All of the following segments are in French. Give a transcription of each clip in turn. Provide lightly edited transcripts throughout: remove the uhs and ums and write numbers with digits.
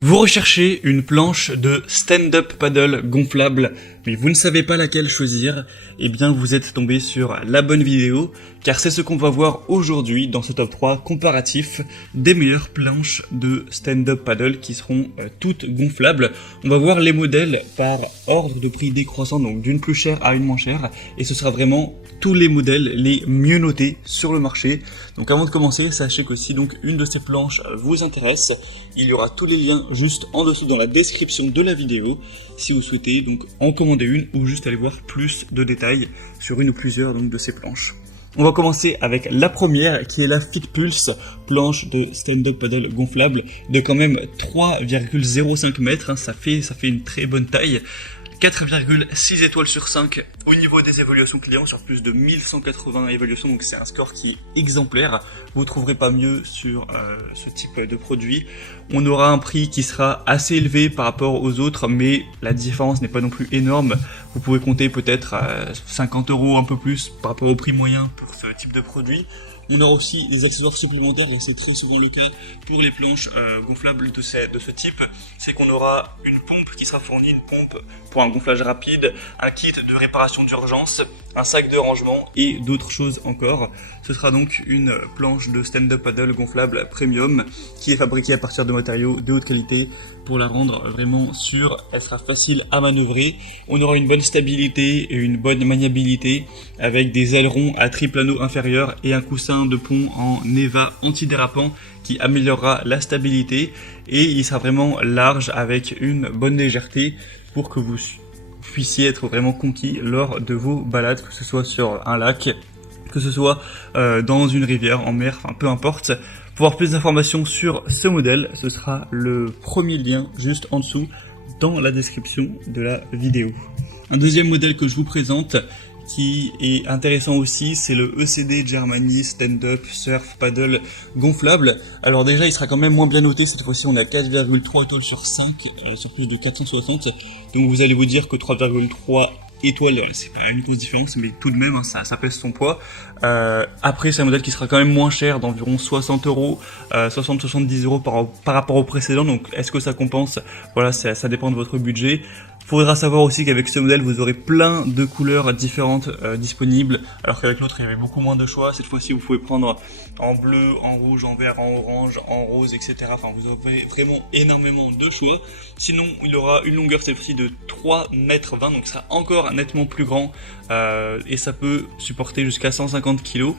Vous recherchez une planche de stand-up paddle gonflable, mais vous ne savez pas laquelle choisir, eh bien vous êtes tombé sur la bonne vidéo, car c'est ce qu'on va voir aujourd'hui dans ce top 3 comparatif des meilleures planches de stand-up paddle qui seront toutes gonflables. On va voir les modèles par ordre de prix décroissant, donc d'une plus chère à une moins chère, et ce sera vraiment tous les modèles les mieux notés sur le marché. Donc avant de commencer, sachez que si donc une de ces planches vous intéresse, il y aura tous les liens juste en dessous dans la description de la vidéo si vous souhaitez donc en commander une ou juste aller voir plus de détails sur une ou plusieurs donc de ces planches. On va commencer avec la première qui est la FitPulse, planche de stand-up paddle gonflable de quand même 3,05 mètres, ça fait une très bonne taille. 4,6 étoiles sur 5 au niveau des évaluations clients sur plus de 1180 évaluations, donc c'est un score qui est exemplaire. Vous ne trouverez pas mieux sur ce type de produit. On aura un prix qui sera assez élevé par rapport aux autres, mais la différence n'est pas non plus énorme. Vous pouvez compter peut-être 50 € un peu plus par rapport au prix moyen pour ce type de produit. On aura aussi des accessoires supplémentaires, et c'est très souvent le cas pour les planches gonflables de ce type. C'est qu'on aura une pompe qui sera fournie, une pompe pour un gonflage rapide, un kit de réparation d'urgence, un sac de rangement et d'autres choses encore. Ce sera donc une planche de stand-up paddle gonflable premium qui est fabriquée à partir de matériaux de haute qualité pour la rendre vraiment sûre. Elle sera facile à manœuvrer. On aura une bonne stabilité et une bonne maniabilité avec des ailerons à triple anneau inférieur et un coussin de pont en EVA antidérapant qui améliorera la stabilité, et il sera vraiment large avec une bonne légèreté pour que vous puissiez être vraiment conquis lors de vos balades, que ce soit sur un lac, que ce soit dans une rivière, en mer, enfin peu importe. Pour avoir plus d'informations sur ce modèle, ce sera le premier lien juste en dessous dans la description de la vidéo. Un deuxième modèle que je vous présente qui est intéressant aussi, c'est le ECD Germany Stand-Up Surf Paddle gonflable. Alors déjà, il sera quand même moins bien noté, cette fois-ci on a 4,3 étoiles sur 5, sur plus de 460. Donc vous allez vous dire que 3,3 étoiles, c'est pas une grosse différence, mais tout de même, hein, ça pèse son poids. Après, c'est un modèle qui sera quand même moins cher, d'environ 60 €, 60-70 € par rapport au précédent. Donc est-ce que ça compense? Voilà, ça dépend de votre budget. Faudra savoir aussi qu'avec ce modèle, vous aurez plein de couleurs différentes disponibles, alors qu'avec l'autre, il y avait beaucoup moins de choix. Cette fois-ci, vous pouvez prendre en bleu, en rouge, en vert, en orange, en rose, etc. Enfin, vous aurez vraiment énormément de choix. Sinon, il aura une longueur cette fois-ci de 3,20 m, donc ce sera encore nettement plus grand, et ça peut supporter jusqu'à 150 kg.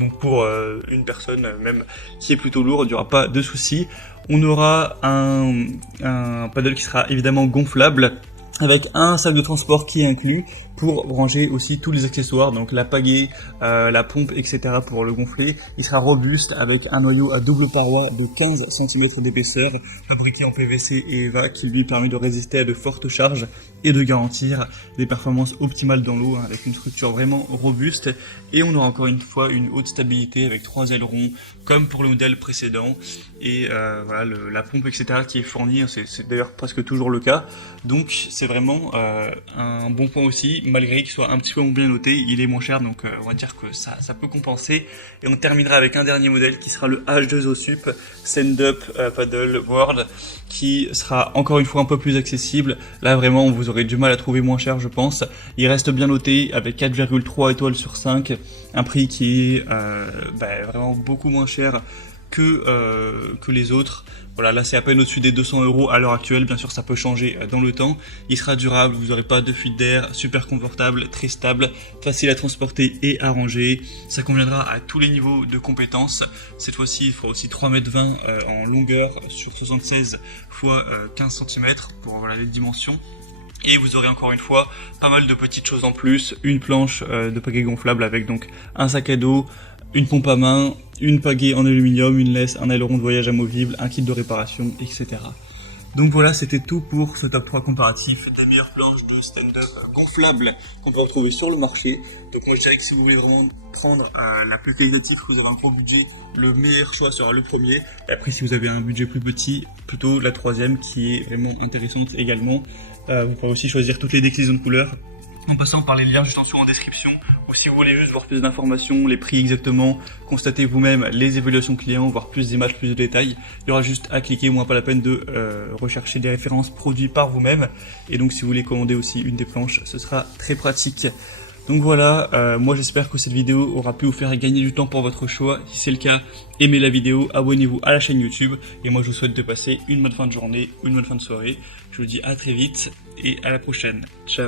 Donc pour une personne même qui est plutôt lourde, il n'y aura pas de souci. On aura un paddle qui sera évidemment gonflable, avec un sac de transport qui est inclus pour ranger aussi tous les accessoires, donc la pagaie, la pompe, etc. pour le gonfler. Il sera robuste avec un noyau à double paroi de 15 cm d'épaisseur, fabriqué en PVC et EVA, qui lui permet de résister à de fortes charges et de garantir des performances optimales dans l'eau, hein, avec une structure vraiment robuste. Et on aura encore une fois une haute stabilité avec 3 ailerons comme pour le modèle précédent, et voilà la pompe, etc. qui est fournie, c'est d'ailleurs presque toujours le cas. Donc c'est vraiment un bon point aussi, malgré qu'il soit un petit peu moins bien noté, il est moins cher, donc on va dire que ça peut compenser. Et on terminera avec un dernier modèle qui sera le H2O Sup Stand-Up Paddle World, qui sera encore une fois un peu plus accessible. Là vraiment vous aurez du mal à trouver moins cher, je pense. Il reste bien noté avec 4,3 étoiles sur 5, un prix qui est vraiment beaucoup moins cher que les autres. Voilà, là c'est à peine au-dessus des 200 € à l'heure actuelle. Bien sûr, ça peut changer dans le temps. Il sera durable, vous n'aurez pas de fuite d'air, super confortable, très stable, facile à transporter et à ranger. Ça conviendra à tous les niveaux de compétences. Cette fois-ci, il fera aussi 3,20 m en longueur sur 76 x 15 cm pour voilà les dimensions. Et vous aurez encore une fois pas mal de petites choses en plus. Une planche de pagaie gonflable avec donc un sac à dos, une pompe à main, une pagaie en aluminium, une laisse, un aileron de voyage amovible, un kit de réparation, etc. Donc voilà, c'était tout pour ce top 3 comparatif des meilleures planches de stand-up gonflables qu'on peut retrouver sur le marché. Donc moi je dirais que si vous voulez vraiment prendre la plus qualitative, que vous avez un gros budget, le meilleur choix sera le premier. Et après, si vous avez un budget plus petit, plutôt la troisième qui est vraiment intéressante également. Vous pouvez aussi choisir toutes les déclinaisons de couleurs en passant par les liens juste en dessous en description, ou si vous voulez juste voir plus d'informations, les prix exactement, constatez vous-même les évaluations clients, voir plus d'images, plus de détails, il y aura juste à cliquer, moins pas la peine de rechercher des références produits par vous-même, et donc si vous voulez commander aussi une des planches, ce sera très pratique. Donc voilà, moi j'espère que cette vidéo aura pu vous faire gagner du temps pour votre choix. Si c'est le cas, aimez la vidéo, abonnez-vous à la chaîne YouTube. Et moi je vous souhaite de passer une bonne fin de journée ou une bonne fin de soirée. Je vous dis à très vite et à la prochaine. Ciao.